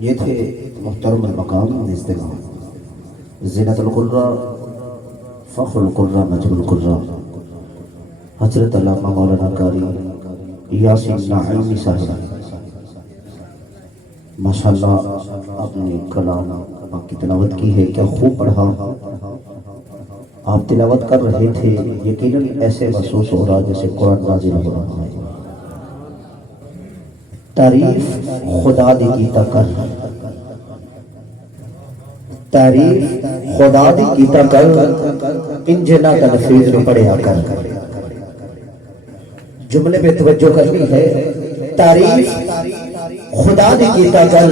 ये थे मुहतरम मकाम इस्तेमाल ज़ीनतुल कुर्रा फ़ख्रुल कुर्रा मजहुल कुर्रा हज़रत अल्लामा मौलाना कारी यासीन नाइमी साहब माशाअल्लाह आपने कलाम की तिलावत की है। क्या खूब पढ़ा। आप तिलावत कर रहे थे, यकीनन ऐसे महसूस हो रहा जैसे कुरान नाज़िल हो रहा है। तारीफ खुदा दी कीता कर, तारीफ खुदा दी कीता कर, इंजना तलफीज में पढ़िया कर। जुमले में तवज्जो करनी है। तारीफ खुदा दी कीता कर,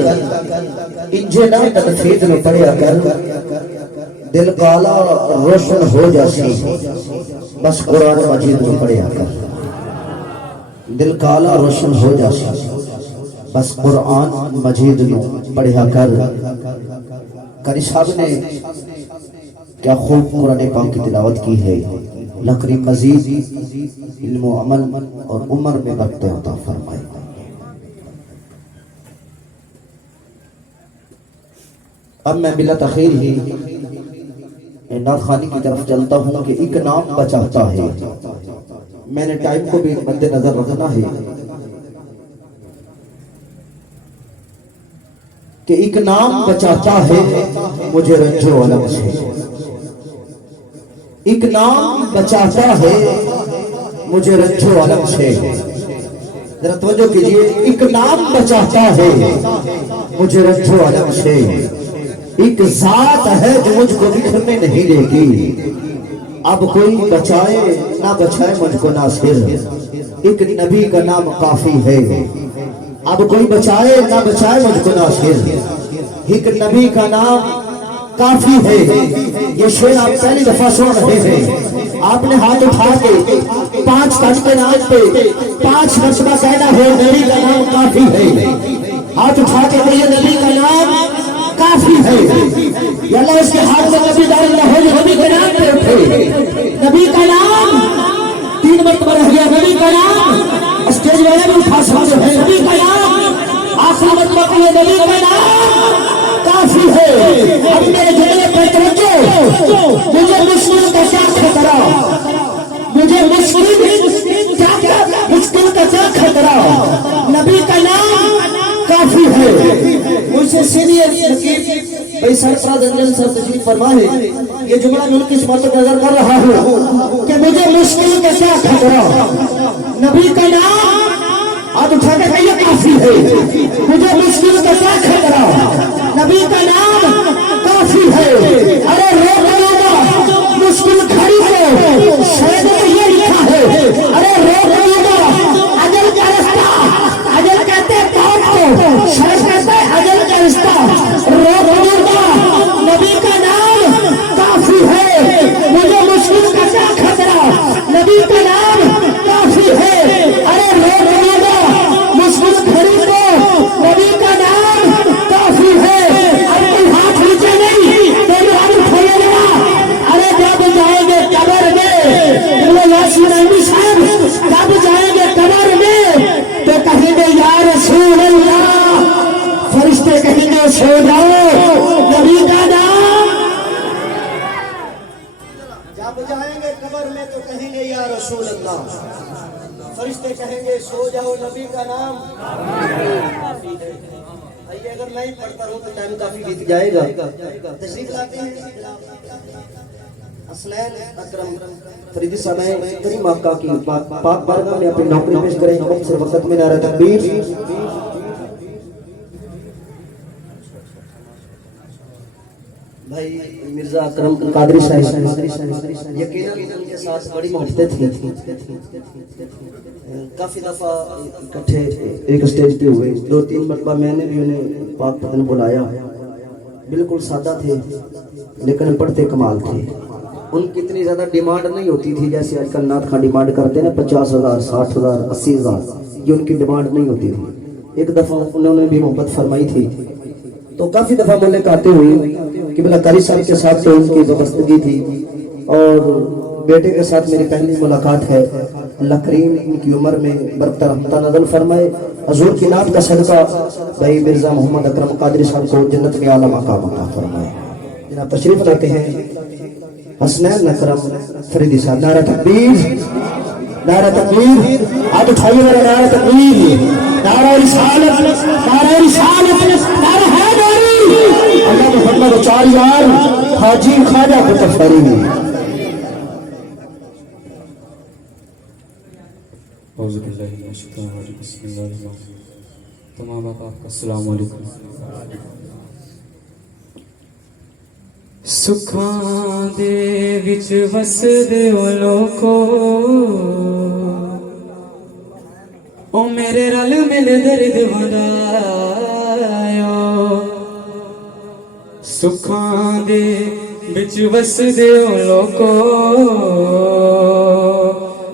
इंजना तलफीज में पढ़िया कर। दिल काला रोशन हो जासी, बस कुरान मजीद में पढ़िया कर। दिल काला रोशन हो जासी, बस कुरान मजीद में पढ़िया कर। कारी साहब ने क्या खूब कुरान पाक की तिलावत की है। लकरी मजीद इल्म अमल और उम्र में बरकत अता फरमाए। अब मैं बिला तखीर ही नात खानी की तरफ चलता हूँ कि एक नाम बचाता है। मैंने टाइम को भी मद्देनजर रखना है। कि एक नाम बचाता है मुझे रंजो अलम से, एक नाम बचाता है मुझे रंजो अलम से। जरा तवज्जो कीजिए, एक नाम बचाता है मुझे रंजो अलम से, एक जात है जो मुझको बिखरने नहीं देगी। अब कोई बचाए ना बचाए मुझको नासिर, एक नबी का नाम काफी है। अब कोई बचाए ना बचाए मुझको नासिर, एक नबी का नाम काफी है। ये शेर आप पहली दफा सुन रहे हैं। आपने हाथ उठा के 5 तन के नाम पे 5 मरतबा कहना है नबी का नाम काफी है। हाथ उठा के कहिए नबी का नाम काफी है। अल्लाह इसके हाथ में नबी दारिल न हो, नबी के नाम पे उठे। नबी का नाम 3 मरतबा रह गया। नबी का नाम स्टेज वाले भी उठा सकते हैं। नबी का नाम आखिरी मरतबा के लिए नबी का नाम काफी है। अब मेरे जुमले पर तवज्जो, मुझे मुश्किल का क्या खतरा, मुझे मुश्किल का क्या खतरा, नबी का नाम काफी है। मुझसे सीनियर भाई सरफराज अंजन सर तशरीफ फरमा है। ये जुमला मैं उनकी बात पर नजर कर रहा हूँ कि मुझे मुश्किल का क्या खतरा, नबी का नाम आज उठा के कहिए काफी है। मुझे मुश्किल का क्या खतरा, नबी का नाम काफी है। अरे रोक लूंगा मुश्किल घड़ी को, शायद ये लिखा है। अरे रोक लूंगा अजल का रास्ता, अजल कहते हैं मौत को, शायद कहते हैं अजल का रास्ता। रोक लूंगा नबी का नाम काफी है। मुझे मुश्किल का क्या खतरा, नबी का नाम काफी है। अरे रोक लूंगा मुश्किल घड़ी को, नबी का नाम काफी है। अब कोई हाथ नीचे नहीं, दोनों हाथ उठाइएगा। अरे जब जाएंगे कब्र में, यासीन अहमद साहब जब जाएंगे कब्र में तो कहेंगे या रसूल अल्लाह, फरिश्ते कहेंगे सो जाओ, नबी का नाम। जब जाएंगे कब्र में तो कहेंगे या रसूल अल्लाह, फरिश्ते कहेंगे सो जाओ, नबी का नाम काफी है। आइए, अगर मैं ही पढ़ता रहूं तो टाइम काफी बीत जाएगा। तशरीफ लाते हैं असलैन अकरम फरीदी साहब करीम आका की पाक बारगाह में अपनी नौकरी पेश करें। वक्त से वक्त में नारा तकबीर। भाई मिर्जा अकरम कादरी साहब यकीनन उनके साथ बड़ी मोहब्बत थी। काफी दफा इकट्ठे एक स्टेज पे हुए, 2-3 मरतबा मैंने भी उन्हें पाक पतन बुलाया। बिल्कुल सादा थे लेकिन पढ़ते कमाल थे। उनकी इतनी ज्यादा डिमांड नहीं होती थी जैसे आजकल नाथ खां डिमांड करते हैं ना 50,000, 60,000, 80,000। ये उनकी डिमांड नहीं होती थी। एक दफा उन्होंने भी मोहब्बत फरमाई थी तो काफी दफा मुलाकातें हुई कि बोला कारी साहब के साथ तो उनकी वाबस्तगी थी और बेटे के साथ मेरी पहली मुलाकात है। अल्लाह करीम इनकी उम्र में बरकत रहमत नज़र फरमाए। हजूर की नात का सदका भाई मिर्जा मोहम्मद अकरम कादरी साहब को जन्नत में आला मकाम अता फरमाए। जनाब तशरीफ लाते हैं हसनैन अकरम फरीदी साहब। नारा तकबीर, नारा तकबीर। हाथ उठाइए मेरा नारा तकबीर, नारा रिसालत, नारा रिसालत, नारा हैदरी। अल्लाह मोहम्मद 4 यार हाजी ख्वाजा मुतफरी। तमाम आपका अस्सलाम वालेकुम। सुखां दे विच वसदे ओ लोको, ओ मेरे रल मिल दर्द वंडायो। सुखां दे विच वसदे ओ लोको,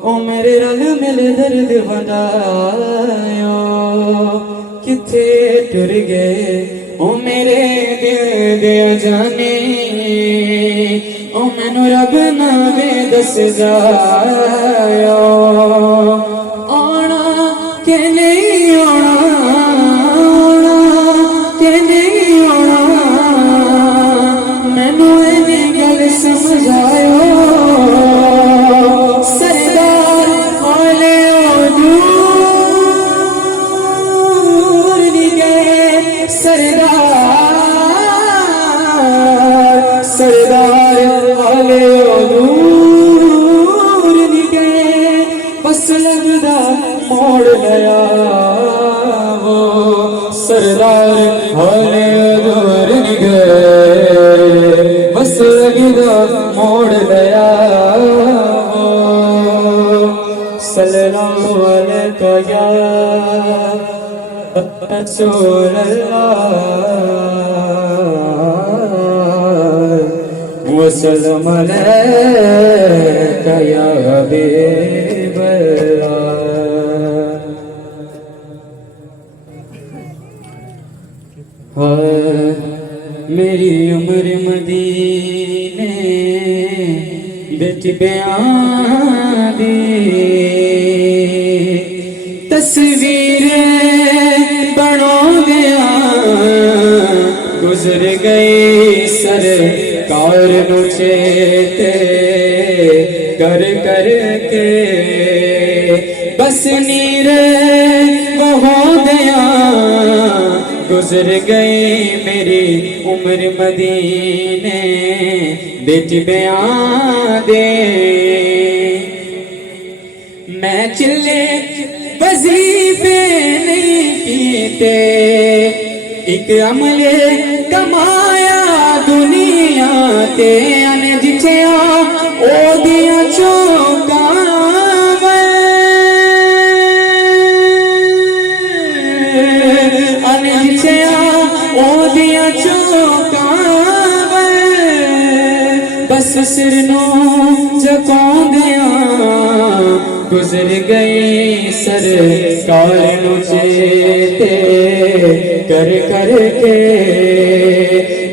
ओ मेरे रल मिल दर्द वंडायो। किथे टुर गए ओ मेरे दिल दे जाने, ओ मैनू रब नावे दस जायो। आना के नहीं आना, आना के नहीं आना, मैनू इन्नी गल समझायो। सरदार वाले दूर नहीं गए, सरदार मोड़ लया वो सरदार होले दूर निगए बस अगिदा मोड़ लया वो सल्लल्लाहु अलैहि या रसूल अल्लाह वसल्लम अलैका या हबीब अल्लाह। मेरी उम्र मदीने बिच बयां दी तस्वीरें बनो गया गुजर गई सरकार नु चेते कर कर के बस नीरे वो हो गया गुजर गई मेरी उम्र मदीने बिच बयां दे मैं चिल्ले वजीफे नहीं कीते एक अमले कमाया दुनिया ते अने जिछया ओ दिया चौका अने जिछया ओ दिया चौका बस सिर नो जकाउंदियां गुजर गई सरकार नु चेते कर कर के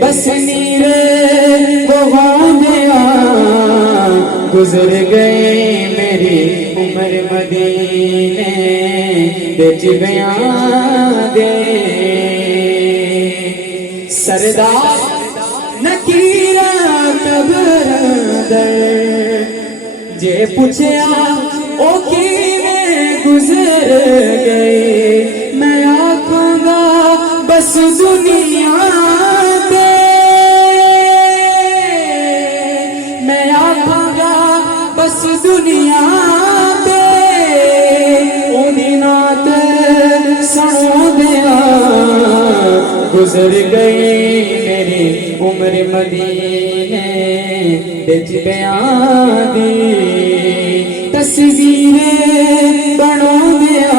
बस नीरे वो होंदिया गुजर गई मेरी उम्र मदीने बिच बयां दे सरदार नकीरा कबर दर जे पूछया ओ किवें गुजर गए मैं आखूंगा बस दुनिया पे मैं आखूंगा बस दुनिया पे ओदी नात सुनो दिया गुजर गई मेरी उम्र मदीने बिच बयां दी तस्वीरें बनो गया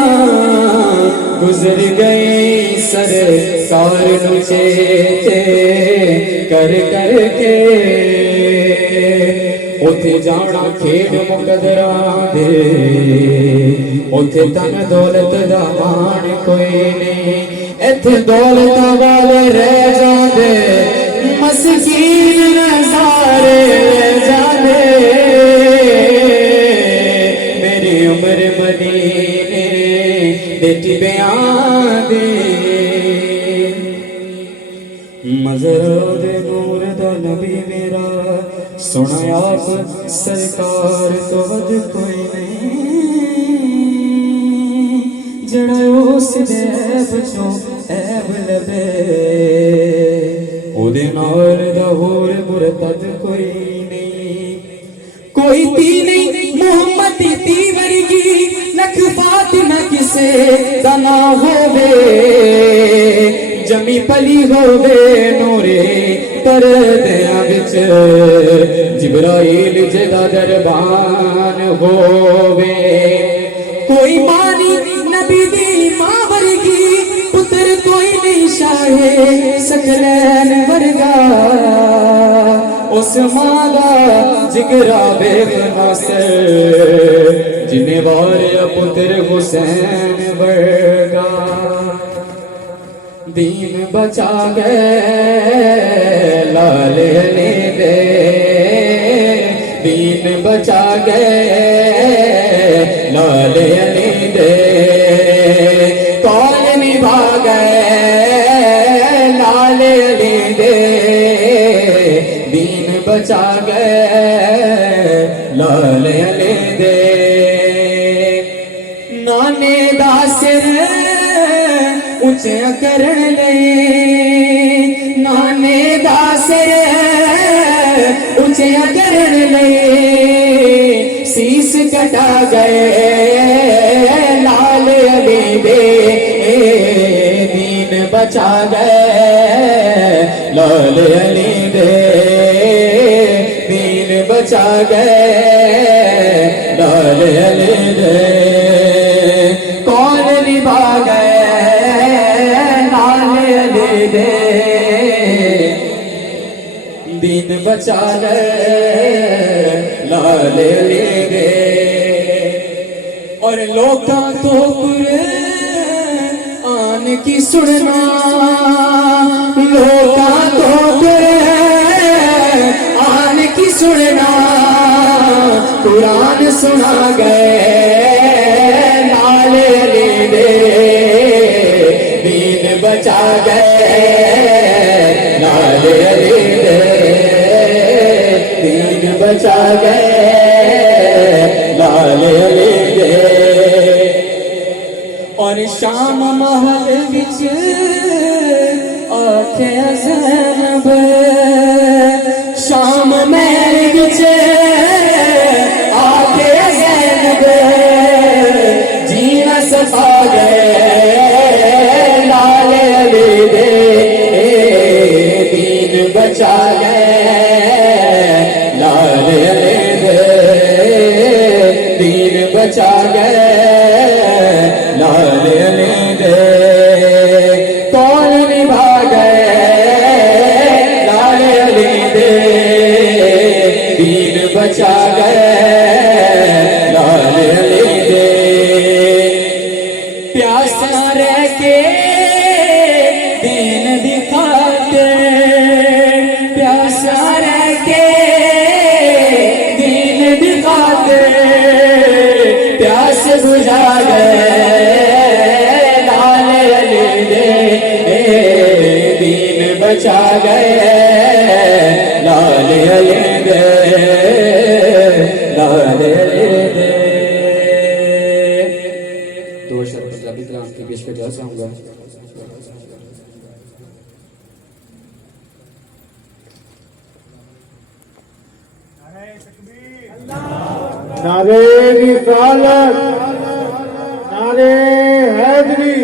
गुजर गई सरकार नु चेते कर कर के उथे जाना खेड मुकदरा दे उथे तन दौलत दा मान कोई नहीं इथे दौलत वाले रह जाते मस्कीन नजारे रह जाते मेरी उम्र मदीने बिच बयां दे मज़र दे नूर दा नबी मेरा सुना आप सरकार तो वध कोई नहीं जड़ा उस दे ऐब चों ऐब लबे ओदे नाल दा होर मुरतद कोई नहीं कोई ती नहीं मोहम्मद ती वर्गी नख फातिमा किसे दा ना होवे जमी पली होवे नूरे परदियां विच जिब्राइल जदा दरबान होवे कोई मानी नबी दी मां वर्गी पुत्र कोई नहीं शाहे सकलैन वर्गा उस मां दा जिगरा बेखनासर जिन्हें वारिया पुत्र हुसैन वर्गा दीन बचा गए लाल अली दे दीन बचा गए लाल अली दे कौन निभा गए लाल अली दे दीन बचा गए लाल अली दे नाने दा सिर ऊंचा करण लई नाने दा सिर ऊंचा करण लई शीस कटा गए ला लाले अली दे दीन बचा गए, लाले अली दे दीन बचा गए, लाले अली दे कौन निभा गए, लाले अली दे दीन बचा गए, लाले अली दे। और लोका तो कुरान की सुनना, लोका तो कुरान की सुनना, कुरान सुना गए, लाले अली दे दीन बचा गए, लाले अली दे दीन बचा गए, लाले अली दे। और शाम महल विच आखे ज़ैनब, शाम महल विच आखे ज़ैनब, जीना सफा गए, लाले अली दे दीन बचा गए, लाले अली दे दीन बचा गए, लाले अली दे कौन निभा गए, लाले अली दे दीन बचा गए, लाले अली दे। प्यासा रह के दीन दिखाते, प्यासा रह के दीन दिखाते, प्यास बुझा गए, लाले अली दे दीन बचा गए, लाले अली दे, लाले अली दे। दो शब्द पंजाबी कलाम की पेश करना चाहूंगा। नारे रिसालत, नारे हैदरी,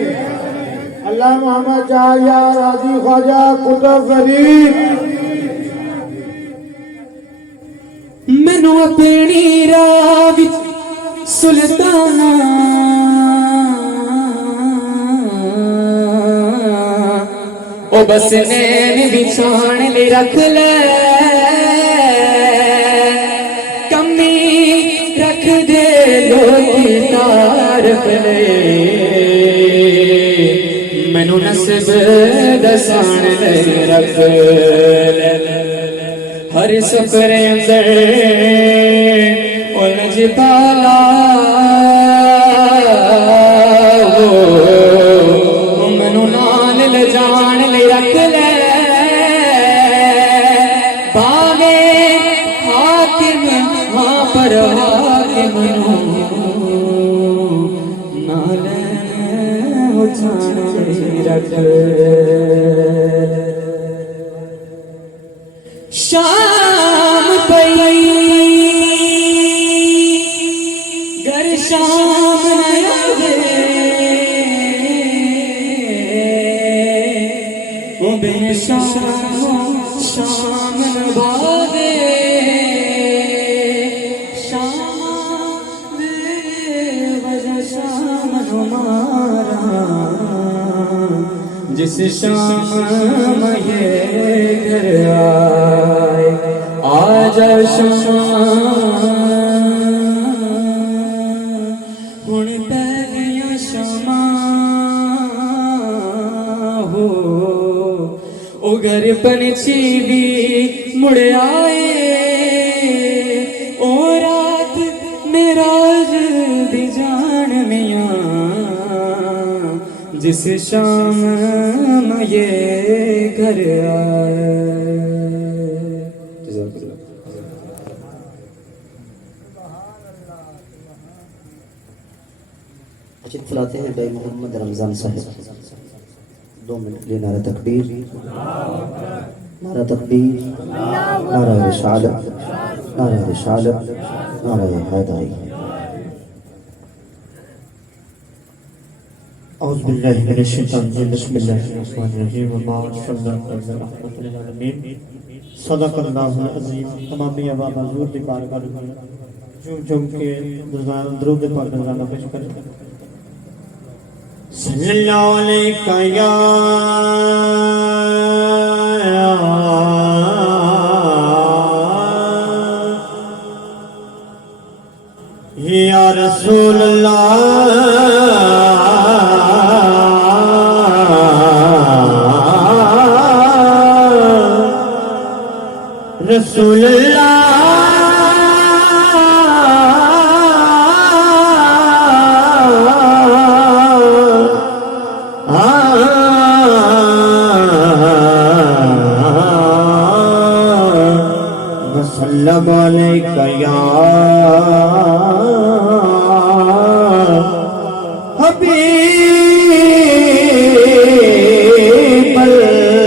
अल्लाह मोहम्मद चाया राजी ख्वाजा कुतुब फरीद। मैनू अपनी राह विच सुल्ताना ओ बस नैन बिछाण ले रख ले, कमी रख दे लोकी तारफ ले, मैनू नस्ब दसाण ले रख ले, हर सफरे अंदर उलझ पाला, मैनू नाल ले जान ले रख ले, बागे हाकिम हाँ पर हाकिम नू नाल उठान ले रख। शाम पई घर शाम न आवे, ओ बेशाम शाम न बावे, शाम मेरे वजह शाम न मारा, जिस शाम ये घर आए, आज शाम हुण पै गया शामा हो, ओ घर पंछी भी मुड़ आए, ओ रात मेराज दी जान मियां, जिस शाम ये घर आए। अचित फुलाते हैं भाई मोहम्मद रमजान साहब। 2 मिनट के लिए नारा तकबीर, नारा तकबीर, नारा रिसालत, नारा रिसालत, नारा हैदरी। औज़ु बिल्लाहि मिनश शैतानिर रजीम बिस्मिल्लाहिर रहमानिर रहीम व मा अरसलनाका इल्ला रहमतल लिल आलमीन सदक़ल्लाहुल अज़ीम। तमामी आवाज़ हुज़ूर दी बारगाह में झूम के दरूद पाक नज़राना पेश करें। सल्लल्लाहु अलैका या रसूल वसल्लम अलैका या हबीब अल्लाह।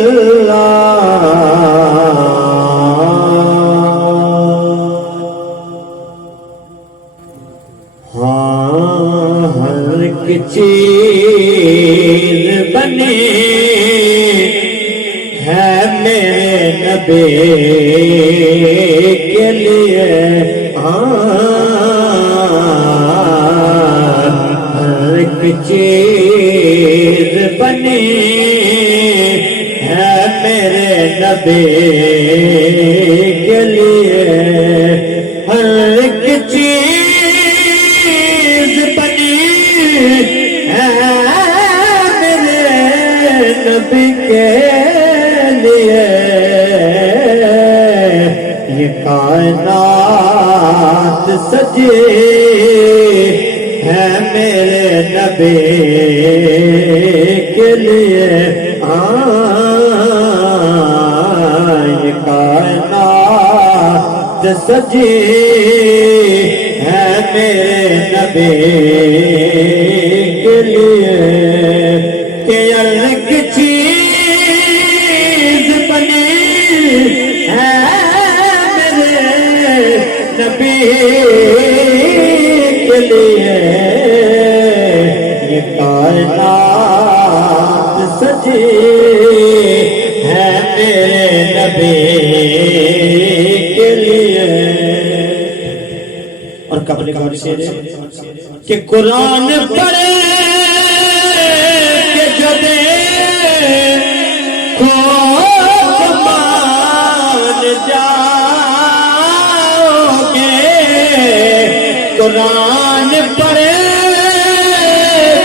हाँ हर की चीज बने है मेरे नबी के लिए। हर एक चीज बनी है मेरे नबी के लिए। हर एक चीज बनी है मेरे नबी के लिए। ये कायनात सजे है मेरे नबी के लिए। ये कायनात सजे है मेरे नबी के लिए। कि अलग चीज बनी है नबी के लिए। ये कायनात सजी है मेरे नबी के लिए। और कबल का शेर कि कुरान पढ़े के जदे खो मान जा। कुरान पढ़े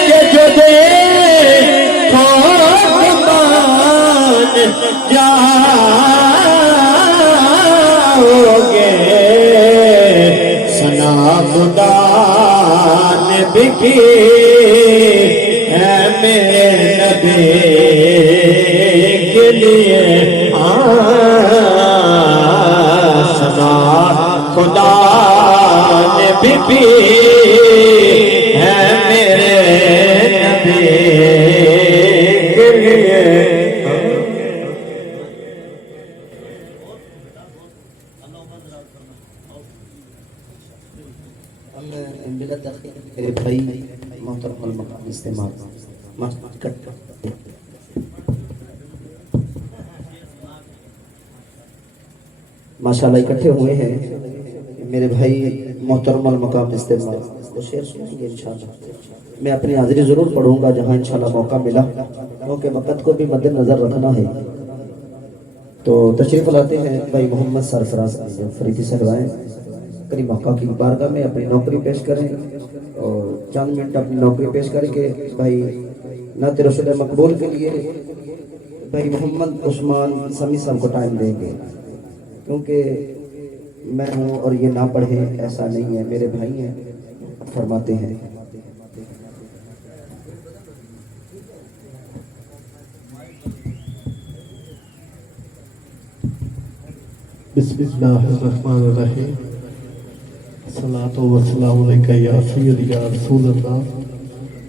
के जो देखो मान जाओगे। सना खुदा ने बिकी है मेरे नबी के लिए। सना खुदा बीबी है मेरे नबी के लिए। मेरे भाई मोहतरम मकाम इस्तेमाल माशाल्लाह इकट्ठे हुए हैं मेरे भाई मोहतरम मकाम इस्तेमाल तो शेर सुनेंगे इंशाल्लाह। मैं अपनी हाजिरी ज़रूर पढ़ूंगा जहाँ इंशाल्लाह मौका मिला, क्योंकि वक़्त को भी मद्देनज़र रखना है। तो तशरीफ़ लाते हैं भाई मोहम्मद सरफराज फरीदी साहब करीम मौका की बारगाह में अपनी नौकरी पेश करें और चंद मिनट अपनी नौकरी पेश करके भाई नाते रसूल मकबूल के लिए भाई मोहम्मद उस्मान समी साहब को टाइम देंगे, क्योंकि मैं हूँ और ये ना पढ़े ऐसा नहीं है, मेरे भाई हैं। फरमाते हैं बिस्मिल्लाहिर्रहमानिर्रहीम। सलातो व सलाम अलैका या सय्यदी या रसूल अल्लाह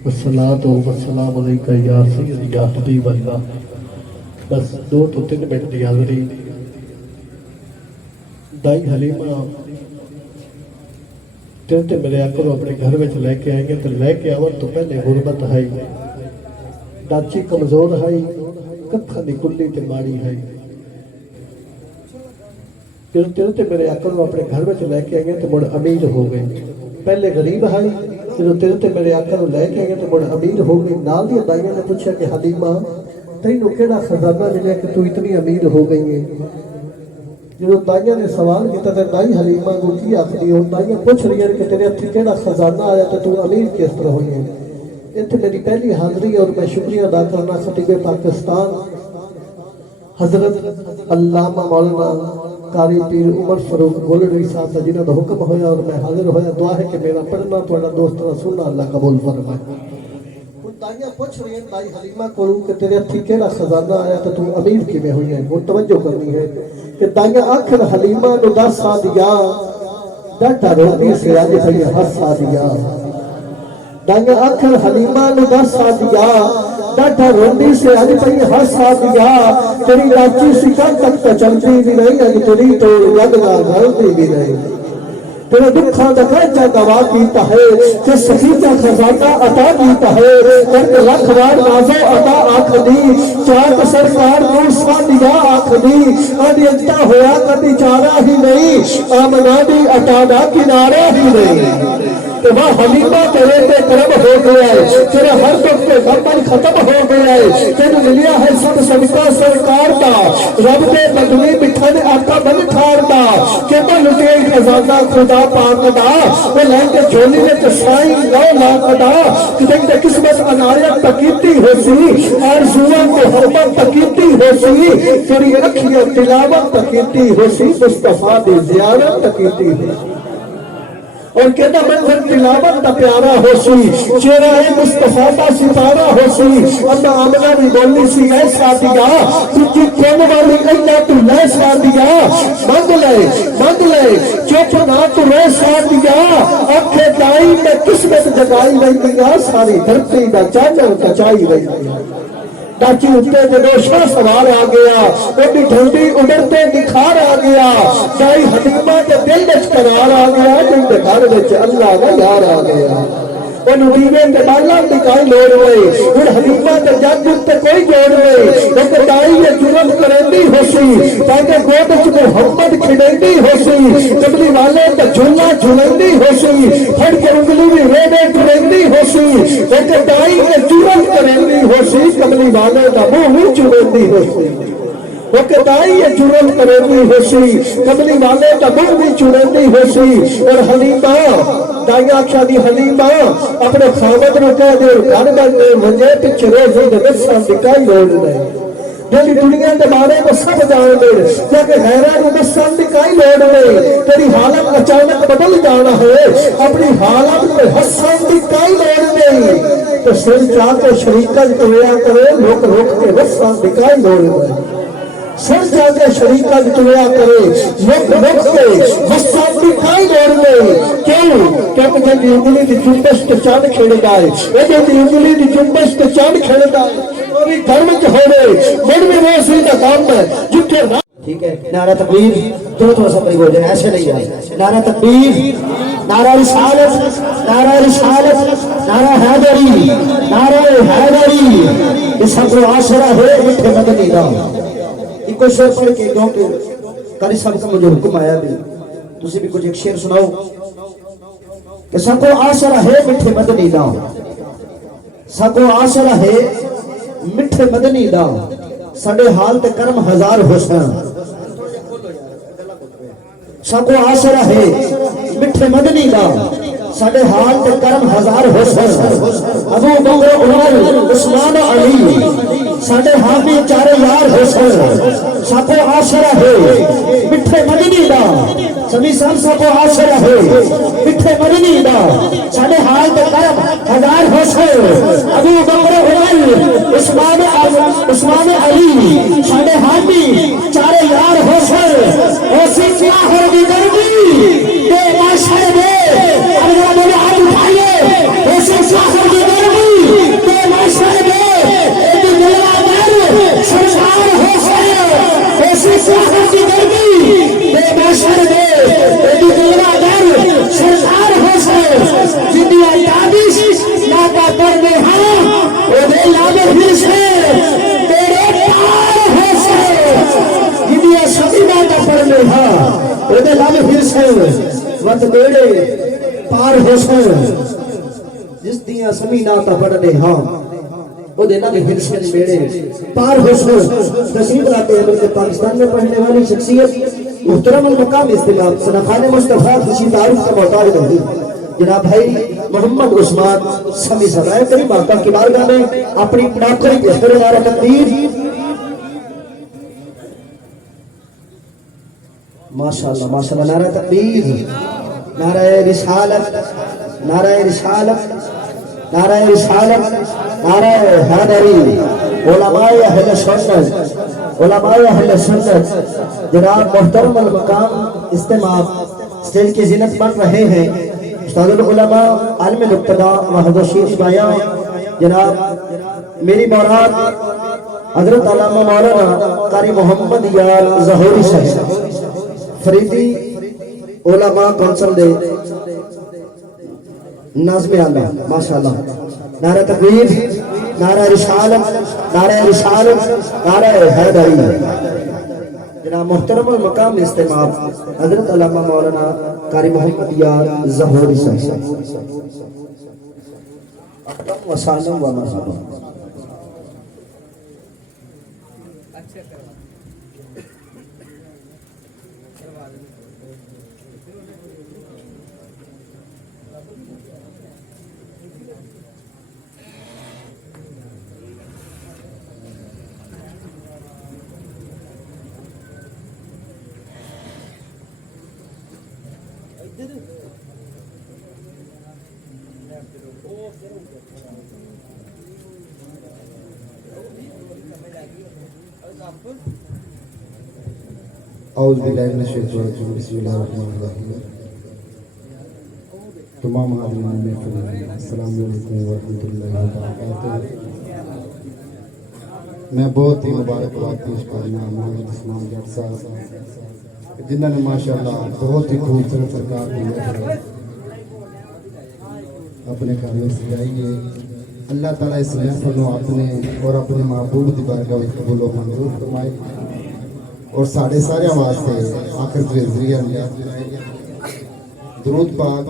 व सलातो व सलाम अलैका या सय्यदी या हबीब अल्लाह। बस 2 तो 3 मिनट की हाज़िरी। दाई हलीमा ते मेरे आकर अपने घर में लेके आएंगे तो लेके आवन तो पहले हुरमत है दाची कमजोर है, कखा दी कुल्ली ते माड़ी है। जो तेरे ते मेरे आका नूं अपने घर में लैके आए तो मुड़ अमीर हो गए। पहले गरीब है, जो तेरे ते मेरे आका नूं लैके आए तो मुड़ अमीर हो गई। नाल दी दाइयां ने पूछा कि हलीमा तैनूं केड़ा खजाना मिलिया कि तू इतनी अमीर हो गई है। जो दाइयां ने सवाल किया तो दाई हलीमा को की आखदी हो, दाइयां पूछ रही है कि तेरे हत्थ केड़ा खजाना आया तो तू अमीर किस तरह हुई है। इत्थे मेरी पहली हाज़री और मैं शुक्रिया अदा करना खतीबे पाकिस्तान हजरत अल्लामा मौलाना कारी पीर उमर फरूक गोलड़ी साहब का जिन्होंने हुक्म होया और मैं हाजिर होया। दुआ है कि मेरा पढ़ना थोड़ा दोस्त का सुनना अल्लाह कबूल फरमाए। दाइयां पूछ रही हैं दाई हलीमा को कि तेरे हत्थ केड़ा खजाना आया तो तू अमीर किवें हुई है। हुण तवज्जो करनी है कि दाइयां आखिर हलीमा नूं दस आ दिया डाटा रोटी से आज भई हस आ दिया। दाइयां आखिर हलीमा नूं दस आ दिया डाटा रोटी से आज भई हस आ दिया। तेरी लाची सिकल तक तो चलती भी नहीं, अज तेरी तो लगना गलती भी नहीं। तेरे दुखा का खर्चा दवा कीता है कि सखीचा खजाना अता कीता है। करके लख बार नाजो अता आख दी चाक सरकार को सादिया आख दी। अज इतना होया कभी चारा ही नहीं, आमना दी अता दा किनारा ही नहीं। तो वह हलीमा तेरे पे करम हो गया है, तेरे हर दुख के गम खत्म हो गया है। तेन मिलिया है सब सदका सरकार का, रब के बदली बिठन आका बन ठार दा। कहता लुटे खजाना खुदा पाक दा, वो लैके झोली में तसाई 9 लाख दा। किते किस्मत अनायत तकीती हो सी, आरज़ुआं को हरमत तकीती हो सी। तेरी अखियां तिलावत तकीती हो सी, मुस्तफा दी ज़ियारत तकीती हो सी। और कहता मंजर तिलावत का प्यारा हो सी, चेहरा है मुस्तफा का सितारा हो सी। अम्मा आमना भी बोली सी ऐसा दिया तुझी खोने वाली ऐना तू ऐसा दिया। मंग ले चुप ना तू ऐसा दिया। आखे दाई में किस्मत जगाई रही, सारी धरती का चादर कचाई रही। दाची उत्ते जदोशा सवार आ गया, ओदी ठंडी उम्र ते निखार आ गया। दाई हलीमा के दिल विच करार आ गया, जिंदे घर विच अल्लाह दा यार आ गया। उन दीवे ते बाला दी काई लोड़ होई, हुण हलीमा ते जग उत्ते कोई जोड़ नहीं। एक दाई ये जुर्म करेंदी होसी, ताके गोद च मोहम्मद खिड़ेंदी होसी। कबली वाले ते झूला झूलेंदी होसी, फड़ के उंगली भी रेडे टुरेंदी होसी। एक दाई ये जुर्म करेंदी होसी, कबली वाले दा मुंह भी चुरेंदी होसी। एक दाई ये जुर्म करेंदी होसी, कबली वाले दा मुंह भी चुरेंदी होसी। और हलीमा दाइयां आख्या दी हलीमा अपने खावत नूं कह दे घर में वजे पिछे रोज़ी दे दसां दी काई लोड़ नहीं। जेड़ी दुनिया के बारे में सब जान दे, जाके गैरां नूं दसां दी काई लोड़ नहीं। तेरी हालत अचानक बदल जाना है, अपनी हालत में हसन दी काई लोड़ नहीं। तो सिर चाह के शरीकत होया करे, रोक रोक के दसां दी काई लोड़ नहीं। सिर जाके शरीका जुड़िया करे, मुख मुख के गुस्सा की काई लोड़ नहीं। क्यों? क्योंकि जब उंगली की जुम्बश के चांद खेलता है, वो जब उंगली की जुम्बश के चांद खेलता है, वो भी घर में होने मन में रोशनी का काम है। जितने ठीक है, नारा तकबीर थोड़ा सा बड़ी बोल जाए, ऐसे नहीं जाए। नारा तकबीर, नारा रिसालत, नारा रिसालत, नारा हैदरी, नारा हैदरी। इस सबको आसरा है मिठे मदनी दा। इको शेर पढ़ के क्योंकि कारी साहब का मुझे हुक्म आया भी, तुझे भी कुछ एक शेर सुनाओ कि सबको आसरा है मिठे मदनी दा, सबको आसरा है मिठे मदनी दा। साडे हाल ते कर्म हजार हुसन, सबको आसरा है मिठे मदनी दा। साडे हाल ते कर्म हजार हुसन। अबू बकर उमर उस्मान अली साडे हामी चारे यार हुसन। सबको आसरा है मिठे मदनी दा। सभी सबको आसरा है मिठे मदनी दा। साडे हाल ते कर्म हजार हुसन। अबू बकर उमर उस्मान अली साडे हामी चारे यार हुसन। ऐसी क्या हो दी गर्मी ते माशर में अल्लाह ने हाथ उठाए। ऐसी क्या हो दी गर्मी ते माशर में एदी दिलवार सरकार हुसैन। ऐसी क्या हो दी गर्मी ते माशर में एदी दिलवार सरकार हुसैन। जिंदगी ताबिश ना का पर में हां ओ दे लावे फिर सत बेड़े पार हो सन जिस दियां समीनाता पढ़ने हाँ ਉਹਦੇ ਨਾਲ हिरसे बेड़े पार हो सन तशरीफ लाते हैं बल्कि पाकिस्तान में पढ़ने वाली शख्सियत मुहतरम मकाम इस्तेमाल सनाखान मुस्तफा खुशी तारुफ का मोहताज रही जनाब भाई मोहम्मद उस्मान समी सराय करीब आपका की बारगाह में अपनी नौकरी पेश करें नारा तकबीर माशाअल्लाह माशाअल्लाह नारा तकबीर नारा रिसालत नारा रिसालत नारा रिसालत नारा हैदरी उलमाए अहले सुन्नत जनाब मोहतरम अल मकाम इस्तेमाल स्टेज की जिन्नत बन रहे हैं उस्तादुल उलमा आलिम मुक्तदा महदशीर बाया जनाब मेरी मुराद हजरत अल्लामा मौलाना कारी मोहम्मद यार ज़हूरी साहब फरीदी उलमा काउंसिल दे नाज़िम आला माशाअल्लाह नारा तकबीर नारा रिसालत नारा हैदरी जनाब मोहतरम मकाम इस्तेमाल हजरत अल्लामा मौलाना कारी मोहम्मद यार ज़हूरी साहब व सलाम व मरहबा तमाम हाज़रीन में अस्सलाम वालेकुम व रहमतुल्लाहि व बरकातहू। मैं बहुत ही मुबारकबाद पेश करना मोहम्मद उस्मान जट साहब जिन्होंने माशाअल्लाह बहुत ही खूबसूरत सरकार की अपने कार्य सजाई है। अल्लाह ताला इस महफिल को अपने और अपने महबूब की बारगाह में कबूल व मंजूर फरमाए और साढ़े सारे वास्ते आखिर जरिया दरूद पाक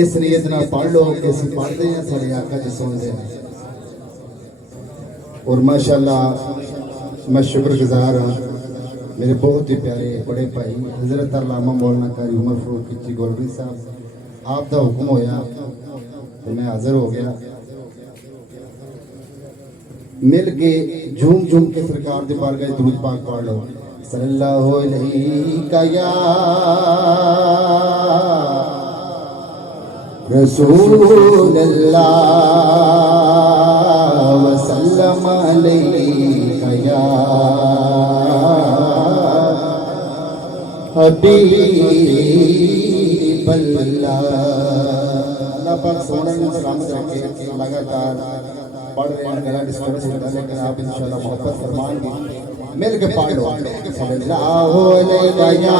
इस नीयत नाल पढ़ लो कि असीं पढ़ते हैं साढ़े आका जी सुनते हैं और माशाअल्लाह मैं शुक्रगुजार हाँ मेरे बहुत ही प्यारे बड़े भाई हजरत अल्लामा मौलाना कारी उमर फरूक चिश्ती गोलवी साहब आप दा हुक्म होया तो मैं हाजिर हो गया मिल के झूम के सरकार के बारगाह दुरूद पाक पढ़ लो सल्लल्लाहु अलैहि या रसूल अल्लाह वसल्लम अलैका या हबीब अल्लाह। अल्लाह पाक सोने में सलामत रखे लगातार पढ़ रहे हैं मेरा डिस्टर्ब होता है लेकिन आप इंशाल्लाह मोहब्बत फरमाएंगे मिल के पढ़ लो सल्लल्लाहु अलैहि या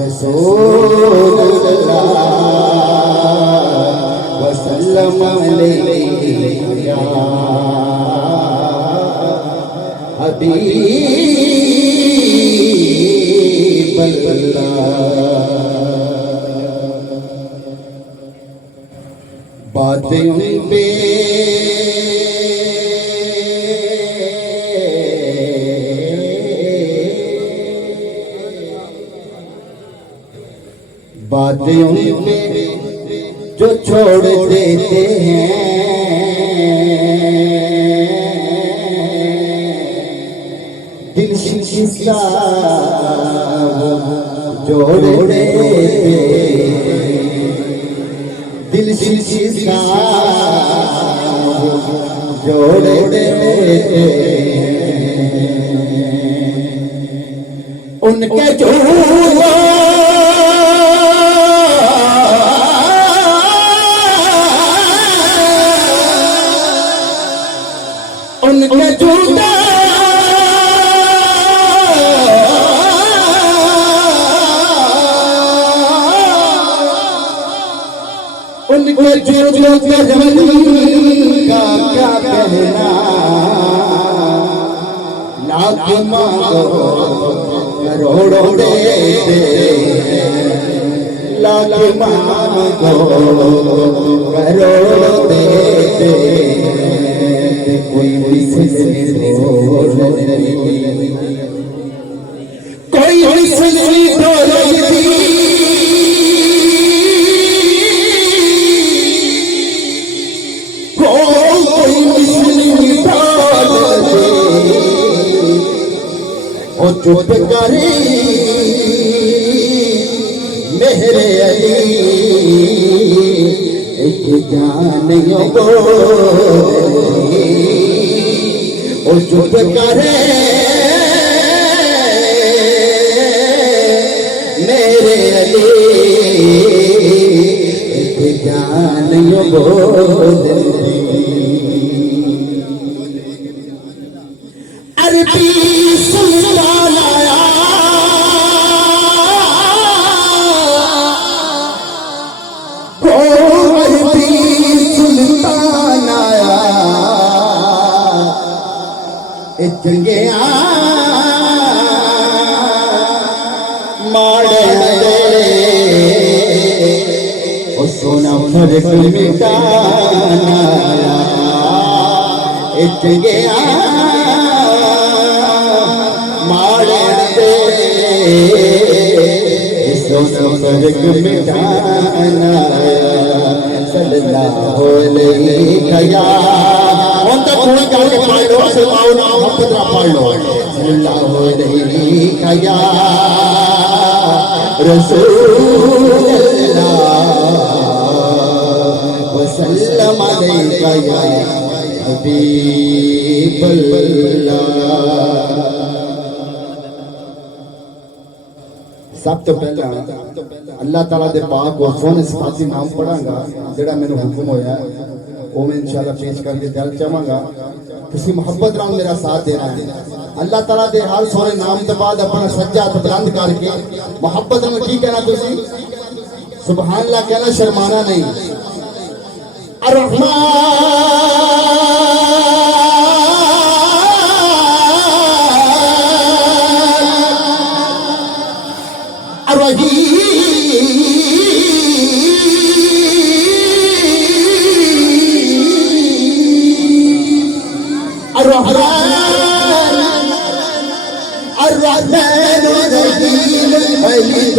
रसूल अल्लाह वसल्लम अलैहि या हबीब अल्लाह। बातें उन पे बातें उन पे जो छोड़ देते हैं दिल शिकस्ता वो जोड़ देते दिल शिकस्ता वो जोड़ देते उनके जो उनके जूता उनके जूते का क्या लाख मांगो करोड़ों दे दे, लाख मांगो करोड़ों दे दे, कोई मुझसे दूर नहीं, कोई मुझसे दूर नहीं, कोई मुझसे दूर नहीं, ओ चुप करे मेरे अली, एक जानियों को ओ चुप करे मेरे अली, एक जानियों को अरबी सुल्तान आया, अरबी सुल्तान आया, चंगिया माड़े ओ सोना फर्क मिटाना, चंगिया माड़े सोना फर्क मिटाना, सल्लल्लाहु अलैहि खया उन तक पूरी करके पढ़ लो, सल्लल्लाहु मोहब्बत ना पढ़ लो, सल्लल्लाहु अलैहि खया रसूलल्लाह व सल्लम अलैका या हबीबल्लाह। सब तो पहला अल्लाह ताला दे पाक और सोने सिफाती नाम पढ़ांगा, जेड़ा मैंने हुक्म होया वो मैं इंशाल्लाह पेश करके दल चाहांगा। तुसी मोहब्बत नाल मेरा साथ देना है। अल्लाह ताला दे हर सोने नाम के बाद अपना सज्जा हाथ बुलंद करके मोहब्बत नाल की कहना, तुसी सुभान अल्लाह कहना, शर्माना नहीं।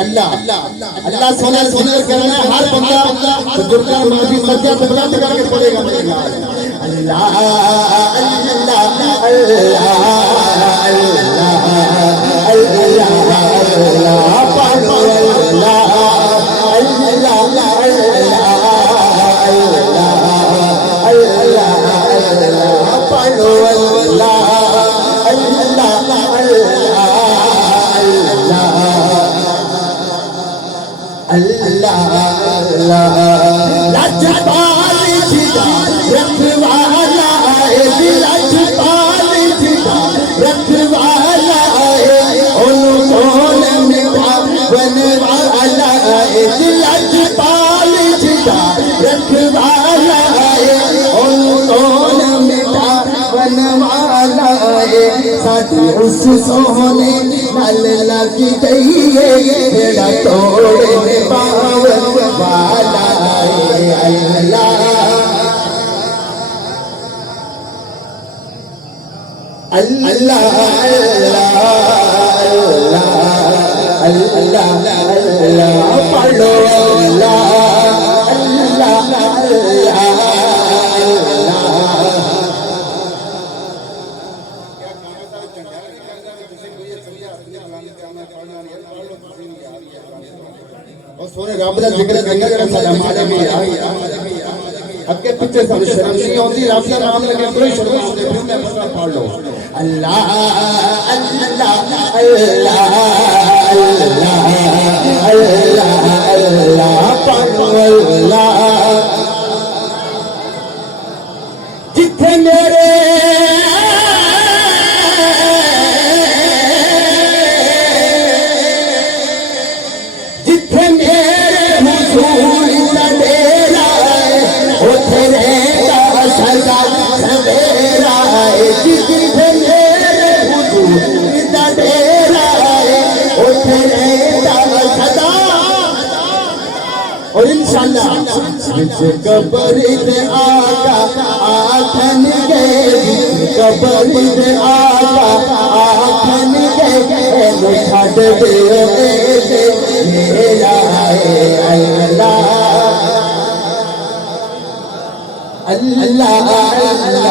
अल्लाह अल्लाह सोना जिक्र करना है हर बंदा बुजुर्ग माफी सज्जा बुलंद करके पड़ेगा मेरे अल्लाह अल्लाह अल्लाह अल्लाह अल्लाह पढ़ो अल्लाह अल्लाह अल्लाह अल्लाह पढ़ो अल्लाह अल्लाह अल्लाह लजपाल जिदा रखवाला है, लजपाल जिदा रखवाला है, उन मिठा बनवाला है, लजपाल जिदा रखवाला है, उन मिठा बनवाला है, साथी उस सोने नल लगी गई है, बेड़ा तोड़ने पावन वाला है अल्लाह अल्लाह अल्लाह अल्लाह अल्लाह पढ़ो अल्लाह अल्लाह अल्लाह सोने रब दा जिक्र करना जरा साडा माले भी आ अगे पीछे सानू शर्म नहीं आउंदी रब दा नाम लगे कोई शर्म आउंदी फिर मैं बकरा पढ़ लो अल्लाह अल्लाह अल्लाह अल्लाह अल्लाह पढ़ो अल्लाह जिथे मेरे और इंशाअल्लाह कबर दे आका आखन के कबर दे आका आखन के नो छाड़ दे मेरा अल्लाह अल्लाह अल्लाह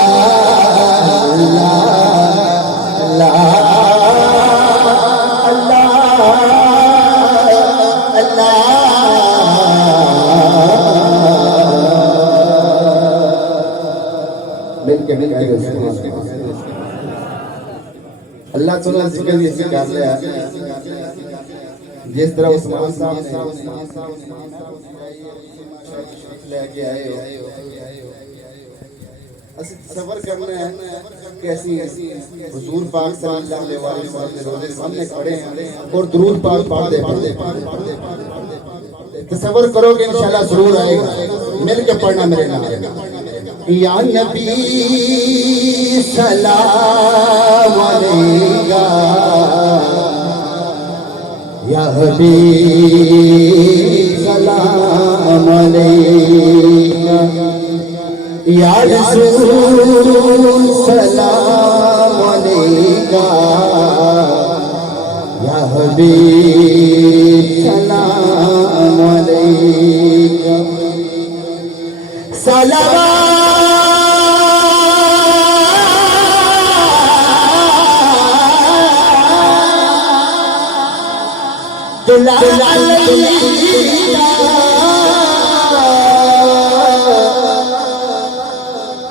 अल्लाह सुना जिक्र भी ऐसे कर लिया जिस तरह उस्मान साहब ने लेके आए हो असि सफर करना है कैसी हुजूर पाक सल्लल्लाहु अलैहि वसल्लम के रोजे सामने खड़े हैं और दुरूद पाक पढ़ते तसव्वुर करोगे इंशाल्लाह जरूर आएगा मिल के पढ़ना मेरे नाम या नबी सलाम अलैका या हबीब सलाम अलैका या रसूल सलाम अलैका या हबीब सलाम अलैका सलावत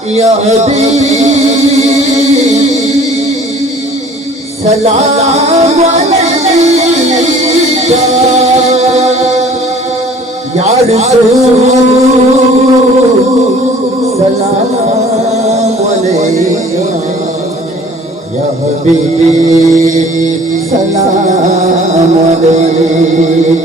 या हबीब सलाम अलैका या रसूल सलाम अलैका या हबीब सलाम अलैका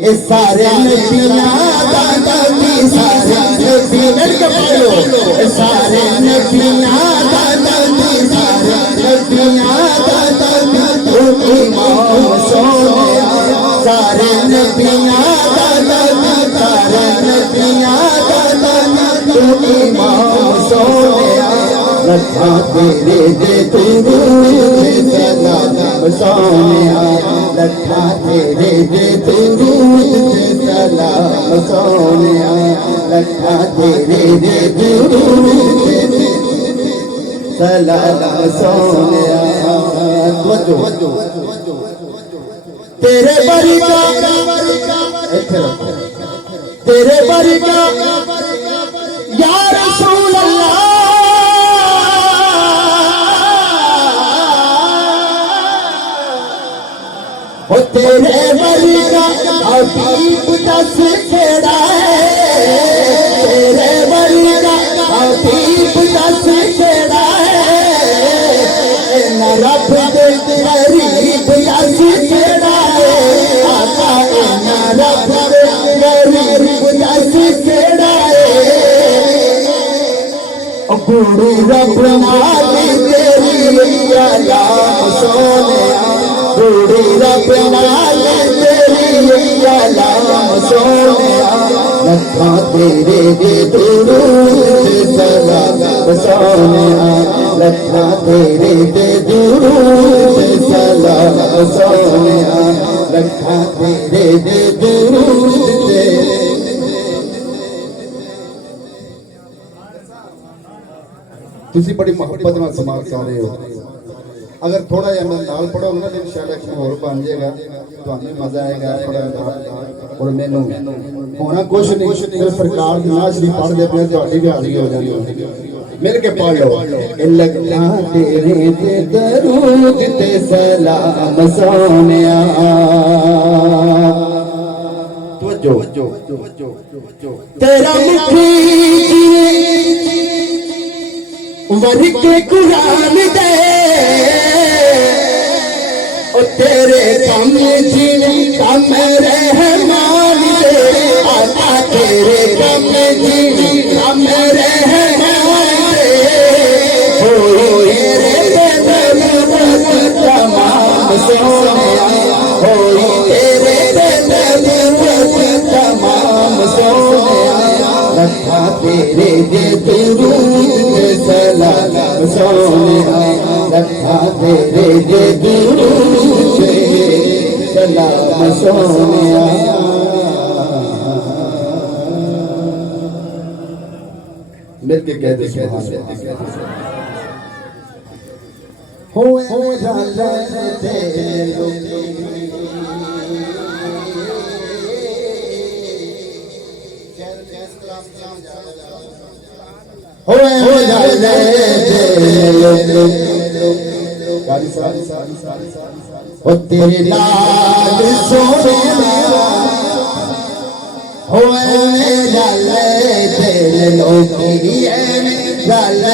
ए सारे नबियां दा नबी सारे नबी मिलके पढ़ो ए सारे नबियां दा नबी सारे नबियां दा नबी तू इमाम सोनिया सारे नबियां दा नबी सारे नबियां दा नबी तू इमाम सोनिया रखा तेरे दे दुरूद सलाम सोनिया रखा तेरे दे दुरूद सलाम सोनिया रखा तेरे दे दुरूद सलाम सोनिया तेरे बरी का तेरे बरी का या रसूल अल्लाह ओ तेरे बरी का हबीब दस खेड़ा है तेरे बरी का हबीब दस खेड़ा है न रब दे गरीब दस खेड़ा है आका न रब दे गरीब दस खेड़ा है पूरी रब नाली तेरी अलाम सोनिया पूरी रब नाली तेरी अलाम सोनिया लखा तेरे दे दुरूद सलाम सोनिया लखा तेरे दे दुरूद सलाम सोनिया लखा तेरे दे दुरूद तुसी बड़ी मोहब्बत नाल समाज चा रहे हो अगर थोड़ा या मैं नाल पढ़ोगे ना तो इंशाल्लाह एक माहौल बन जाएगा तो हमें मजा आएगा थोड़ा और मैनू होना कुछ नहीं सिर्फ सरकार की नाश भी पढ़ दे अपने ਤੁਹਾਡੀ भी हाजिरी हो जानी मिल के पढ़ लो लगता तेरे ते दरूद ते सलाम सोनिया तेरा मुखी वर के कुरान दे ओ तेरे कम जीने कम रहमान दे आका तेरे कम जीने कम रहमान दे हो तेरे बेनूरत तमाम सोनिया हो तेरे बेनूरत तमाम सोनिया रखा तेरे दे दुरूद ते सलाम सोनिया रखा तेरे दे दुरूद ते सलाम सोनिया मिल के कह दे सुभान अल्लाह होए रल ते ओ तेरे लाल सोनिया होए रल तेरे लोकी रल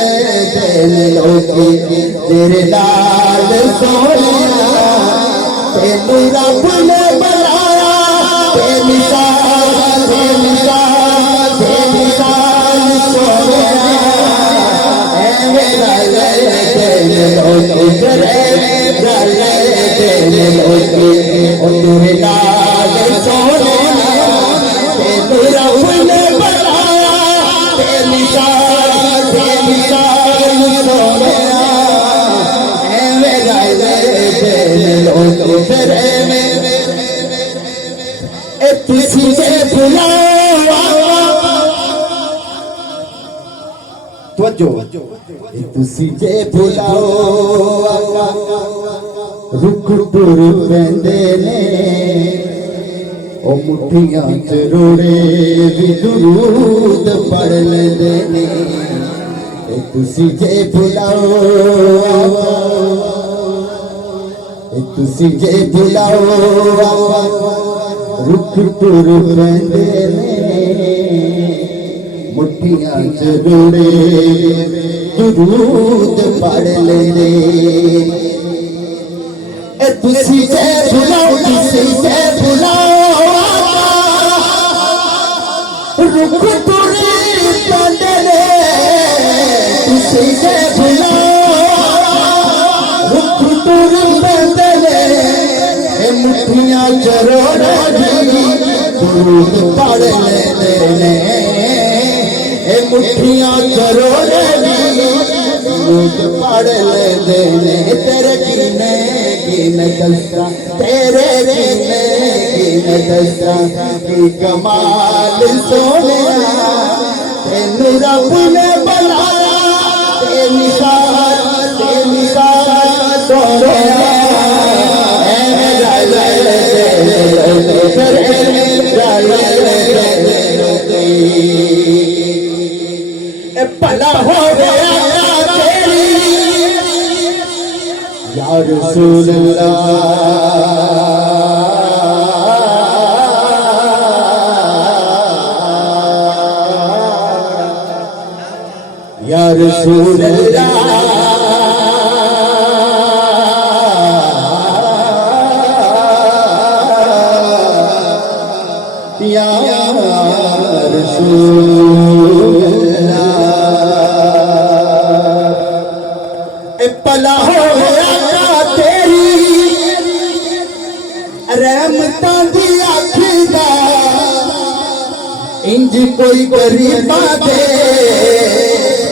तेरे लोकी तेरे लाल सोनिया तेनू रब ने बनाया बेमिसाल बेमिसाल बेमिसाल सोनिया ऐ रल तेरे लोकी रल तेरे लोकी ओ तेरे लाल सोनिया तेनू रब ने बनाया बेमिसाल बेमिसाल सोनिया ऐ रल तेरे लोकी तुसी जे तुसी जे बुलाओ रुख टुर पैंदे ने ओ मुठियां च रोड़े भी दुरूद पढ़ लेंदे ने तुसी जे बुलाओ तुसी जे बुलाओ रुख टुर पैंदे ने मुठियां च रोड़े दुरूद पढ़ लेंदे तुसी जे बुलाओ रुख टुर पैंदे ने तुसी जे बुलाओ रुख टुर पैंदे ने मुठियां च रोड़े दुरूद पढ़ लेंदे ने मुठियां चरोड़े दूध पढ़ लेंदे ने तेरे कीने दस्ता तेरे कीने दस्ता की कमाल सोनिया तेनू रब ने बनाया बेमिसाल सोनिया भला हो गया तेरी या रसूल अल्लाह या रसूल अल्लाह या रसूल भला हो गया तेरी रहमतां दी आखीदा इंज कोई गरीबा दे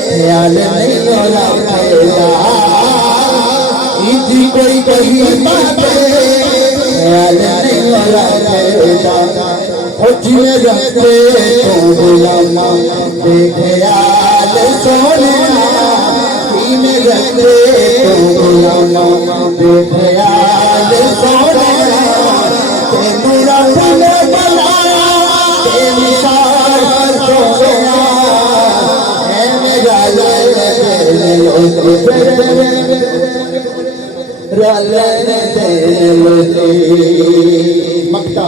ख्याल नहीं रखेगा इंज कोई गरीबा दे ख्याल नहीं रखेगा जिमें रखते तो गुलामा दे ख्याल सोनिया रखे तो गुलामों दे ख्याल सोनिया तेनू रब ने बनाया बेमिसाल सोनिया है मेरा मक्ता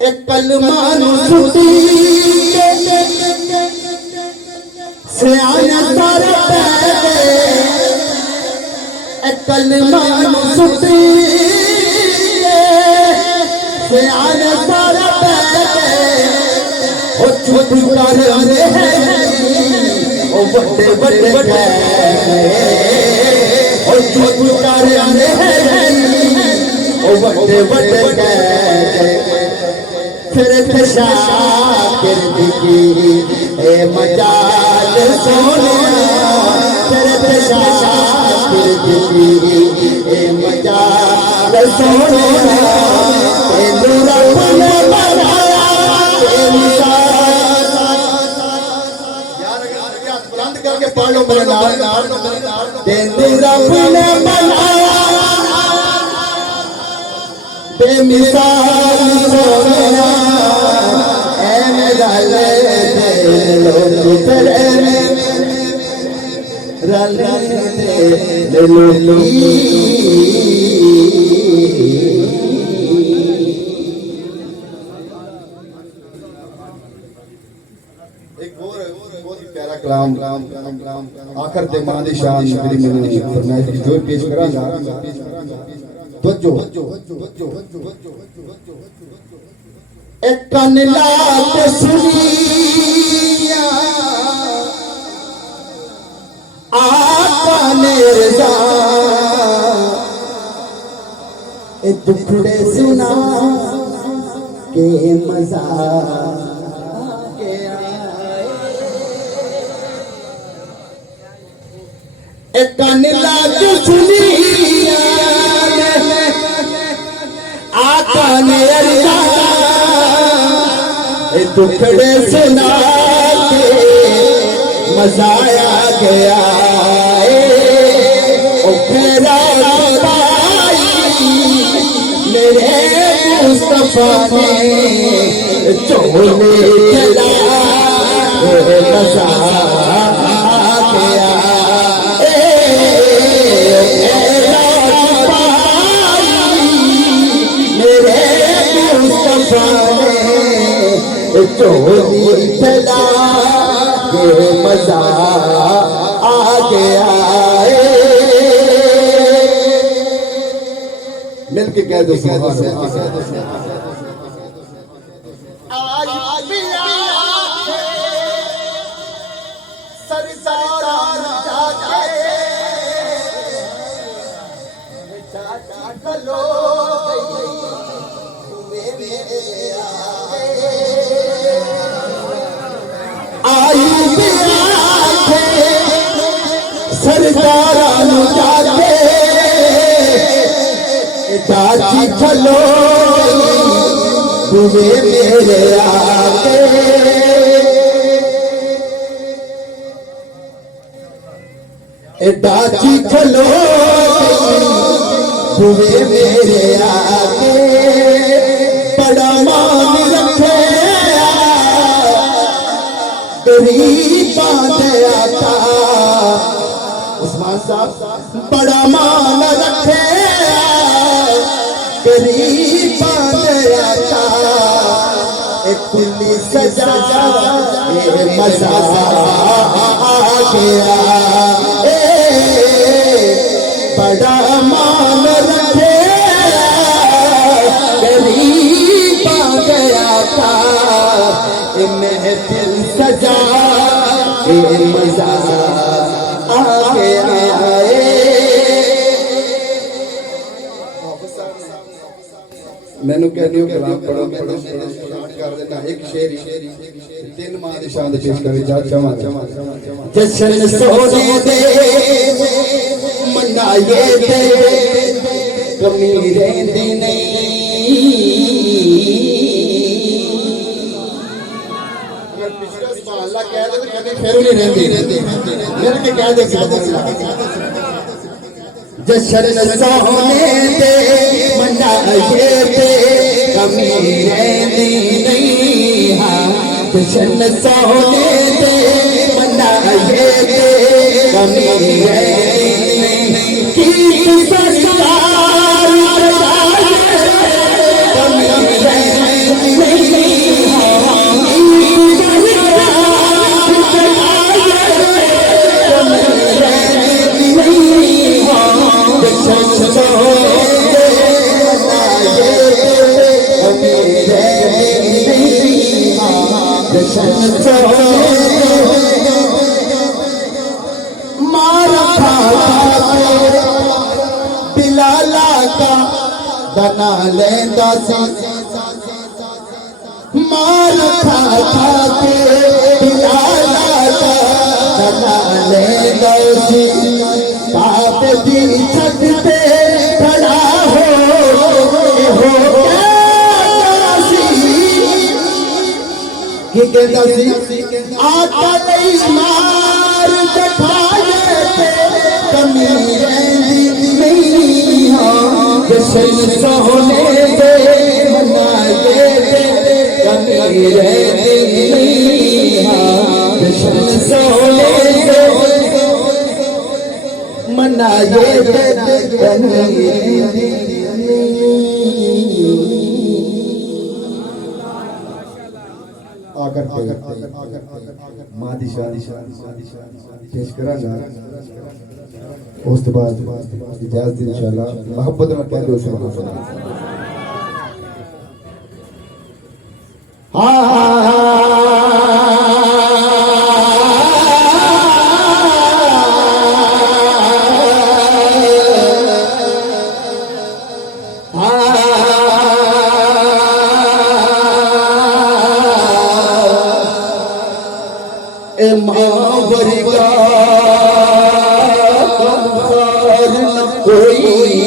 एक कलमानु सुती सियाना सारा पैदे एक कलमानु सुती सियाना सारा पैदे ओ चुप कर रहे ओ बड़े बड़े ओ चुप कर रहे ओ बड़े बड़े फिर खशा कर दिखी ए मजाल सोनिया फिर खशा कर दिखी ए मजाल सोनिया ए नूरा ने बनाया ए बुलंद करके पढ़ लो मेरे नाल ते नूरा ने बनाया बेमिसाल सोनिया ऐ मेरा ले लो तेरे रल दे लो एक और बहुत प्यारा कलाम आखिर ते मां दी शान जेड़ी मैंने फरमाइश की जो पेश करांगा एक कन ला के सुनिया आका ने रज़ा ए दुखड़े सुना के मजा के आए एक कन ला के सुनिया आका ने रज़ा दुखड़े सुना के मजा आ गया ओ फेरा मेरे मुस्तफा ने चोले चला मजा आ गया मेरे मुस्तफा चोली चला के मजा आ गया मिल के कह दो सरदारानु जाके चाची चलो तुझे मेरे आके चाची चलो तुझे मेरे आके बड़ा मान रखे गरीबां दे आता उस्मान साहब बड़ा मान रखे गरीबां दे आता एक खुली सजा ये मजा आ गया बड़ा मान रखे गरीबां दे आता महफिल सजा ये मजा आ गया मैनू कहते हो कलाम पढ़ो कर देना एक शेर तीन मां दी शान पेश करे जा चमा जशन सोने दे मनाए दे कमी रहंदी नहीं अगर पिछले सुभान अल्लाह कह दे तो कभी फिर नहीं रहती मिल के कह दे सुभान अल्लाह जशन सोने दे मनाए दे कमी रहनी नहीं हाँ जशन सोने दे मनाए दे कमी रहनी नहीं की संस्कार कमी रहनी नहीं बिलाला का दना लेंदा सी मार खा खा के बिलाला का दना लेंदा सी बाप दी छत पे खड़ा हो की कहता सी आका लई मार चखाए ते कमी रहनी नहीं हाँ जशन सोने दे मनाए दे कमी रहनी नहीं हाँ जशन सोने दे मनाए दे कमी रहनी आकर मादिशा पेश करांगा उस बाद इजाजत इंशाल्लाह मोहब्बत में कह दो सुभान मावर का न कोई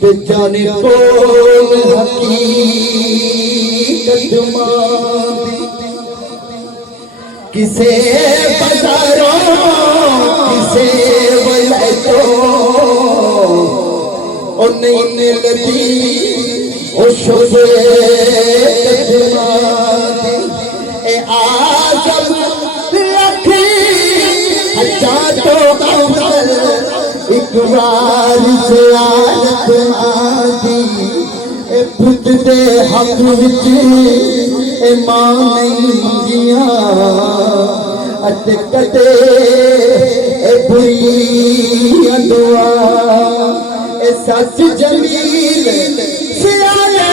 ते जाने कौन हकीकत मांदी किसे बाजारों किसे वलैतों ओ नहीं लगी ओ शोभे कदमादी ए आजम लखी अच्छा तो अव्वल एक बार से आदत आदी ए पुत दे हक विच ए मां नहीं मंगिया अट कटे ए बुरी दुआ ए सच जमील सियाले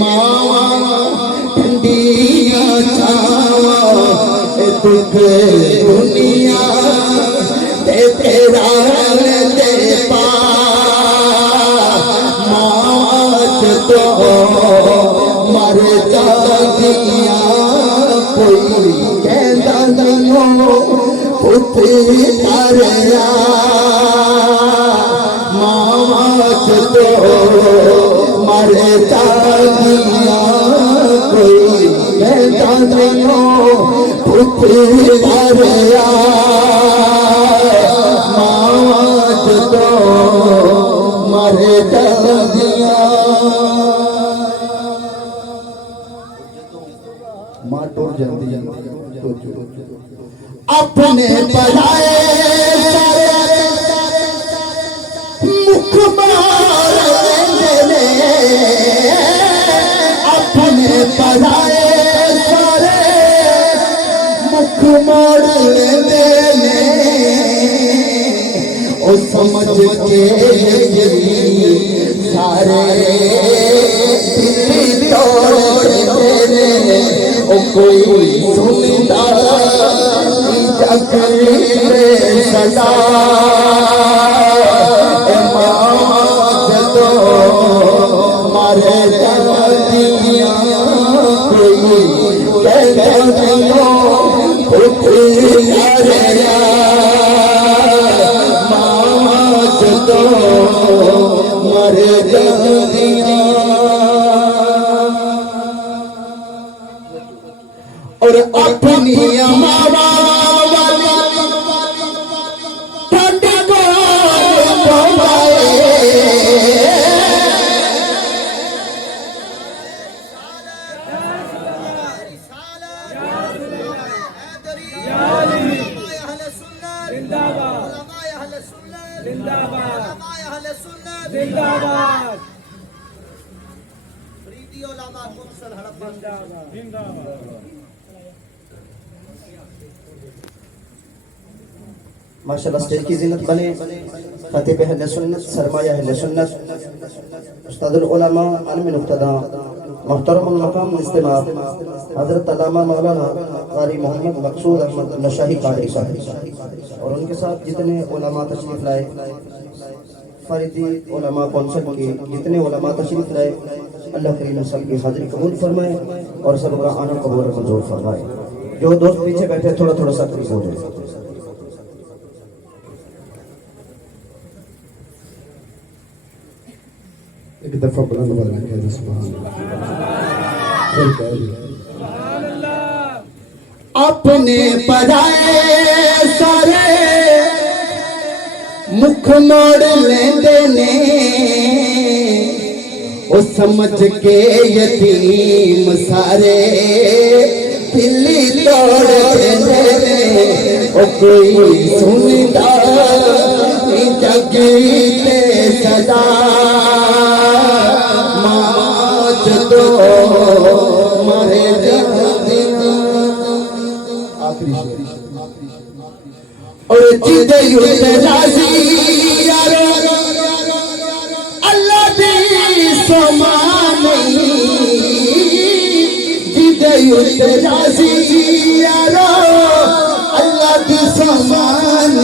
मावा ठंडिया छावा दुख दुनिया ते तेरा ते पा मौत तो मर जादिया कोई कहता नहीं पुत तारिया मौत तो मर जादिया कोई कहता नहीं पुत तारिया मौत तो मर जादिया मां टूट जाती अपने पढ़ाए मुख मार देने अपने पढ़ाए सारे मुख मोड़ देने ओ समझ के सारे तोड़ देने ओ कोई सुनता सदा तो मारे दिया कोई कहता नहीं मामा तो मारे दिया फुटिया मावा वाली ठंड को पवाए माशाल्लाह स्टेज की जिन्नत बने खतीब अहले सुन्नत सरमाया अहले सुन्नत उस्तादुल उलमा आलिम मुक्तदा मुहतरमुल मकाम इस्तिमा हजरत अल्लामा मौलाना कारी मोहम्मद मकसूद अहमद नशाही कादरी साहब और उनके साथ जितने उलमा तशरीफ लाए फरीदी उलमा कौंसिल के जितने उलमा तशरीफ लाए अल्लाह करीम सबकी हाजिरी कबूल फरमाए और सबका आना कबूल मंजूर फरमाए। जो दोस्त पीछे बैठे थोड़ा थोड़ा सा तकलीफ हो जाए। एक दफा बुलंद बोलना चाहिए सुभान अल्लाह। अपने पराए सारे मुख मोड़ लेंदे ने ओ समझ के यतीम सारे दिल्ली तोड़ देंदे ने ओ कोई सुनदा जग ते सदा दो मारे आखिरी और जिदे युद्ध राजी यारो अल्लाह दी समान जिदे युद्ध राजी यारो अल्लाह दी समान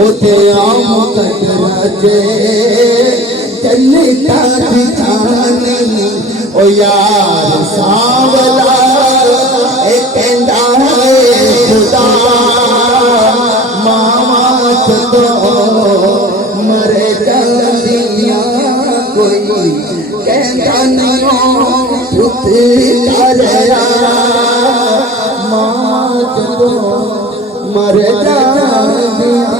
ओते आम तक राजे जन्नता दी जानी ओ यार सावला ए कहंदा है खुदा मामा तो मरे जांदियां कोई कहंदा नहीं पुत करया मां तो मरे जांदियां।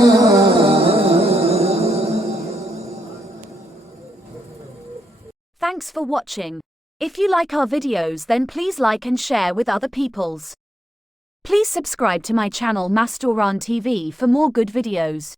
Thanks for watching. If you like our videos, then please like and share with other peoples. Please subscribe to my channel Mastoran TV for more good videos.